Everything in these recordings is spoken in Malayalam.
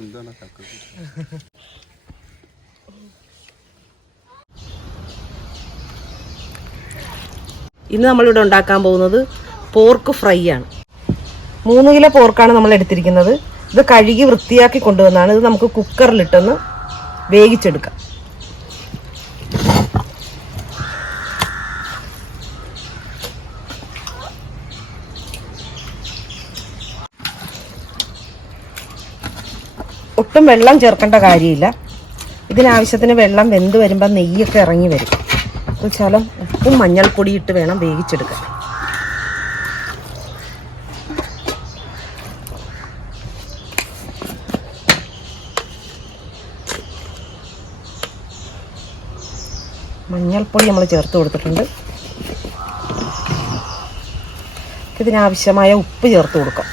എന്താണ് കക്ക ഇന്ന് നമ്മളിവിടെ ഉണ്ടാക്കാൻ പോകുന്നത് പോർക്ക് ഫ്രൈ ആണ്. മൂന്ന് കിലോ പോർക്കാണ് നമ്മൾ എടുത്തിരിക്കുന്നത്. ഇത് കഴുകി വൃത്തിയാക്കി കൊണ്ടുവന്നാണ്. ഇത് നമുക്ക് കുക്കറിലിട്ടൊന്ന് വേവിച്ചെടുക്കാം. ഒട്ടും വെള്ളം ചേർക്കേണ്ട കാര്യമില്ല. ഇതിനാവശ്യത്തിന് വെള്ളം വെന്ത് വരുമ്പോൾ നെയ്യൊക്കെ ഇറങ്ങി വരും. അപ്പോൾ ശകലം ഉപ്പും മഞ്ഞൾപ്പൊടി ഇട്ട് വേണം വേവിച്ചെടുക്കാൻ. മഞ്ഞൾപ്പൊടി നമ്മൾ ചേർത്ത് കൊടുത്തിട്ടുണ്ട്. ഇതിനാവശ്യമായ ഉപ്പ് ചേർത്ത് കൊടുക്കാം.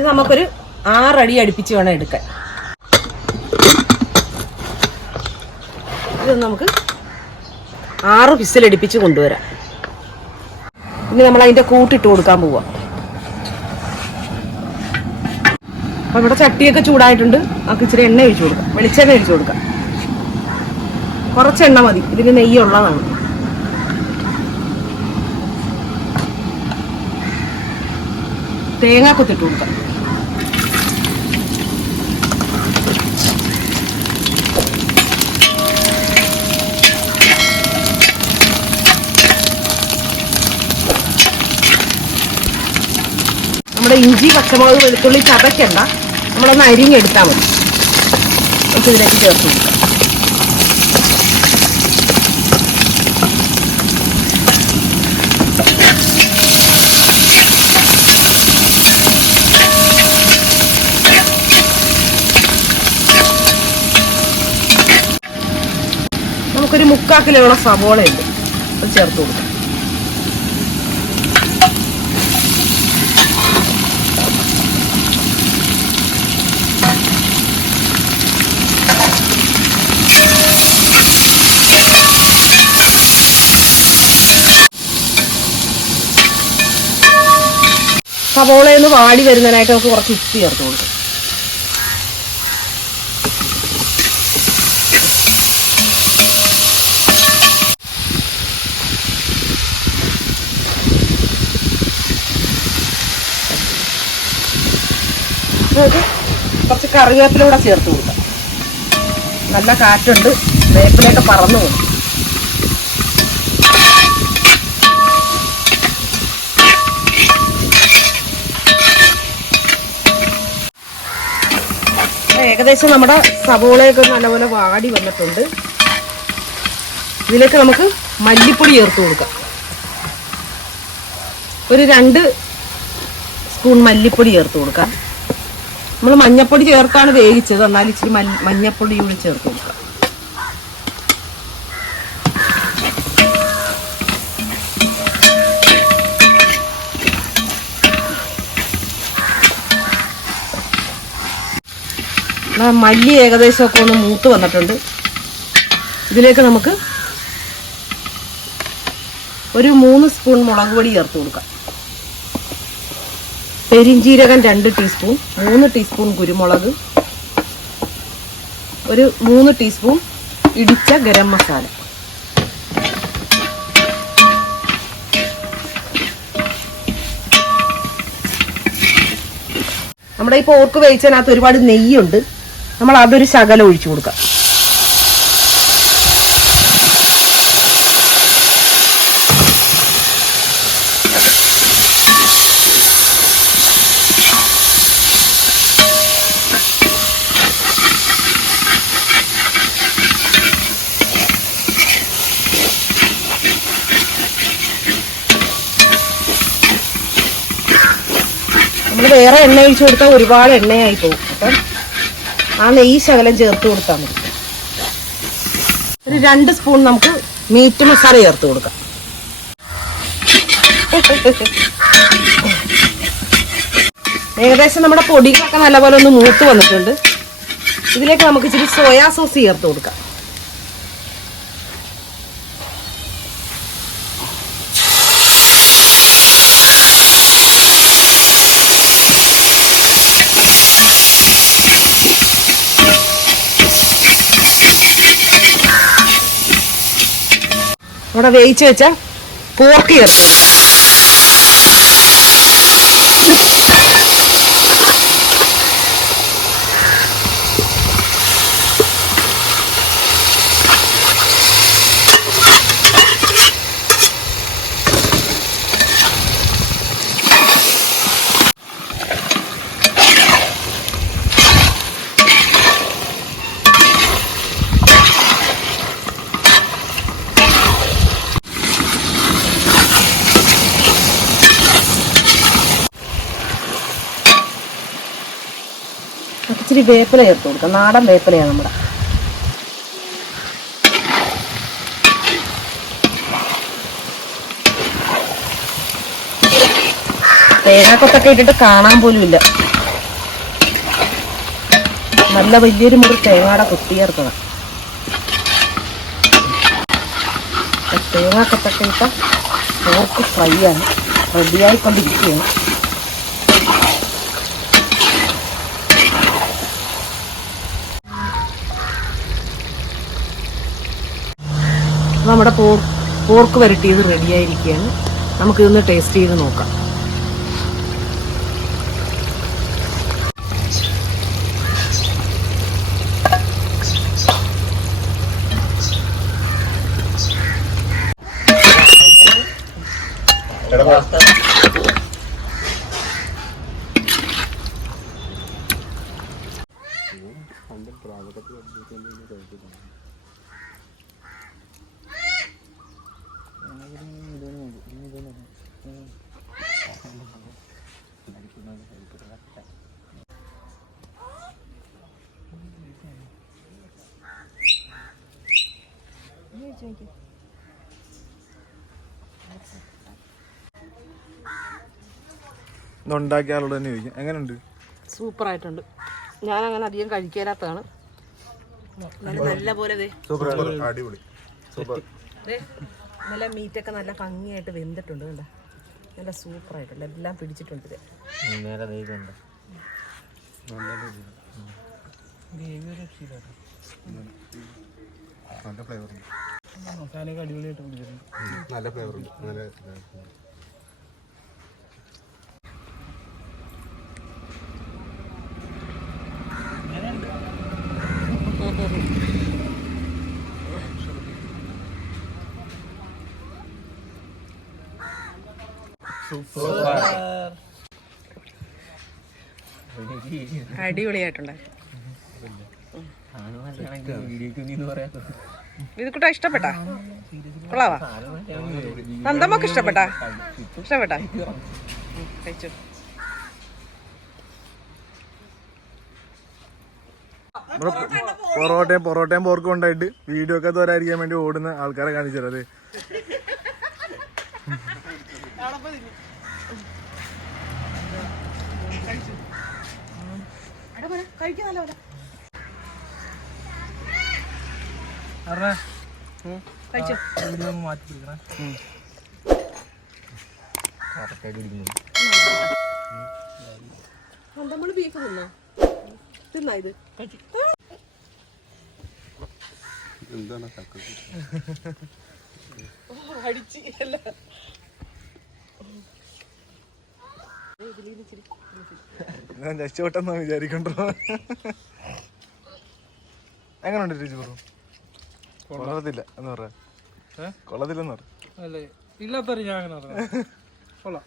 ഇത് നമുക്കൊരു ആറടി അടുപ്പിച്ച് വേണം എടുക്കാൻ. ഇത് നമുക്ക് ആറ് വിസിലടിപ്പിച്ച് കൊണ്ടുവരാം. ഇനി നമ്മൾ അതിന്റെ കൂട്ടിട്ട് കൊടുക്കാൻ പോവാം. അപ്പൊ ഇവിടെ ചട്ടിയൊക്കെ ചൂടായിട്ടുണ്ട്. നമുക്ക് ഇച്ചിരി എണ്ണ ഒഴിച്ചു കൊടുക്കാം. വെളിച്ചെണ്ണ ഒഴിച്ചു കൊടുക്കാം. കുറച്ച് എണ്ണ മതി. ഇതിന് നെയ്യുള്ളതാണ്. തേങ്ങ കൊത്തിട്ട് കൊടുക്കാം. നമ്മുടെ ഇഞ്ചി പച്ചമുളക് വെളുത്തുള്ളി ചതക്കണ്ട. നമ്മളൊന്ന് അരിഞ്ഞെടുത്താൽ മതി. നമുക്ക് ഇതിലേക്ക് ചേർത്ത് കൊടുക്കാം. നമുക്കൊരു മുക്കാൽ സവോള ഉണ്ട്. അത് ചേർത്ത് കൊടുക്കാം. സവോളയിൽ നിന്ന് വാടി വരുന്നതിനായിട്ട് നമുക്ക് കുറച്ച് ഉപ്പ് ചേർത്ത് കൊടുക്കാം. കുറച്ച് കറിവേപ്പില കൂടെ ചേർത്ത് കൊടുക്കാം. നല്ല കാറ്റുണ്ട് വേപ്പിലയൊക്കെ പറന്നു പോകും ഏകദേശം നമ്മുടെ സവോളയൊക്കെ നല്ലപോലെ വാടി വന്നിട്ടുണ്ട്. ഇതിലേക്ക് നമുക്ക് മല്ലിപ്പൊടി ചേർത്ത് കൊടുക്കാം. ഒരു രണ്ട് സ്പൂൺ മല്ലിപ്പൊടി ചേർത്ത് കൊടുക്കാം. നമ്മൾ മഞ്ഞപ്പൊടി ചേർത്താണ് വേവിച്ചത്. എന്നാൽ ഇച്ചിരി മഞ്ഞപ്പൊടി കൂടി ചേർത്ത് കൊടുക്കാം. മല്ലി ഏകദേശമൊക്കെ ഒന്ന് മൂത്ത് വന്നിട്ടുണ്ട്. ഇതിലേക്ക് നമുക്ക് ഒരു മൂന്ന് സ്പൂൺ മുളക് പൊടി ചേർത്ത് കൊടുക്കാം. പെരിഞ്ചീരകം രണ്ട് ടീസ്പൂൺ മൂന്ന് ടീസ്പൂൺ കുരുമുളക് ഒരു മൂന്ന് ടീസ്പൂൺ ഇടിച്ച ഗരം മസാല. നമ്മുടെ ഈ പോർക്ക് വേവിച്ചതിനകത്ത് ഒരുപാട് നെയ്യുണ്ട്. നമ്മൾ അതൊരു ശകലം ഒഴിച്ചു കൊടുക്കാം. നമ്മൾ വേറെ എണ്ണ ഒഴിച്ചു കൊടുത്താൽ ഒരുപാട് എണ്ണയായി പോകും. അപ്പം ആ നെയ്യ് ശകലം ചേർത്ത് കൊടുത്താൽ മതി. ഒരു രണ്ട് സ്പൂൺ നമുക്ക് മീറ്റ് മസാല ചേർത്ത് കൊടുക്കാം. ഏകദേശം നമ്മുടെ പൊടികളൊക്കെ നല്ലപോലെ ഒന്ന് മൂത്ത് വന്നിട്ടുണ്ട്. ഇതിലേക്ക് നമുക്ക് ഇച്ചിരി സോയാ സോസ് ചേർത്ത് കൊടുക്കാം. ഇവിടെ വേവിച്ച് വെച്ച പോർക്ക് ചേർത്ത് ഇച്ചിരി വേപ്പില ചേർത്ത് കൊടുക്കാം. നാടൻ വേപ്പിലയാണ് നമ്മുടെ. തേങ്ങാക്കൊത്തൊക്കെ ഇട്ടിട്ട് കാണാൻ പോലും ഇല്ല. നല്ല വലിയൊരു മുറി തേങ്ങാടെ കുത്തി ചേർക്കണം. തേങ്ങാക്കൊത്തൊക്കെ ഇട്ട് ഫ്രൈ ആണ്. റെഡിയായിക്കൊണ്ടിരിക്കുകയാണ് അപ്പോൾ നമ്മുടെ പോർ പോർക്ക് വരട്ടിയത് റെഡിയായിരിക്കുകയാണ് നമുക്കിതൊന്ന് ടേസ്റ്റ് ചെയ്ത് നോക്കാം. ഇത് you. ആളോട് തന്നെ ചോദിക്കാം എങ്ങനെയുണ്ട്? സൂപ്പർ ആയിട്ടുണ്ട് ഞാൻ അങ്ങനെ അധികം കഴിക്കാത്തതാണ് നല്ല പോലെ ദേ. സൂപ്പർ. അടിപൊളി. സൂപ്പർ. ദേ, നല്ല മീറ്റൊക്കെ നല്ല ഭംഗിയായിട്ട് വെന്തിട്ടുണ്ട് കണ്ട? നല്ല സൂപ്പർ ആയിട്ടുണ്ട് എല്ലാം പിടിച്ചിട്ടുണ്ട് ഇത്. നല്ല ഫ്ലേവർ നല്ല ഫ്ലേവർ ഉണ്ട് നല്ല അടിപൊളിയായിട്ടുണ്ട് ഇത് കുട്ടാ ഇഷ്ടപ്പെട്ടാ? കൊള്ളാവാ. നന്ദമ്മക്ക് ഇഷ്ടപ്പെട്ടാ? ഇഷ്ടപ്പെട്ടാ? കഴിച്ചു. പൊറോട്ടയും പൊറോട്ടയും പോർക്കും ഉണ്ടായിട്ട് വീഡിയോ ഒക്കെ തോരായിരിക്കാൻ വേണ്ടി ഓടുന്ന ആൾക്കാരെ കാണിച്ചു തരാം കഴിക്കാനല്ലോ കഴിച്ചു നമ്മൾ ബീഫ് തിന്നോ? തിന്നാ ഇത്? ഓ, അടിച്ച് അല്ല. ഞാൻ രക്ഷപ്പെട്ടെന്നാ വിചാരിക്കണ്ടോ? എങ്ങനെയുണ്ട് രുചി പറ കൊള്ളത്തില്ല എന്ന് പറയാ. കൊള്ളത്തില്ലെന്ന് പറയാം. അല്ലേ? ഇല്ലാത്തൊരു ഞാൻ അങ്ങനെ പറഞ്ഞു കൊള്ളാം.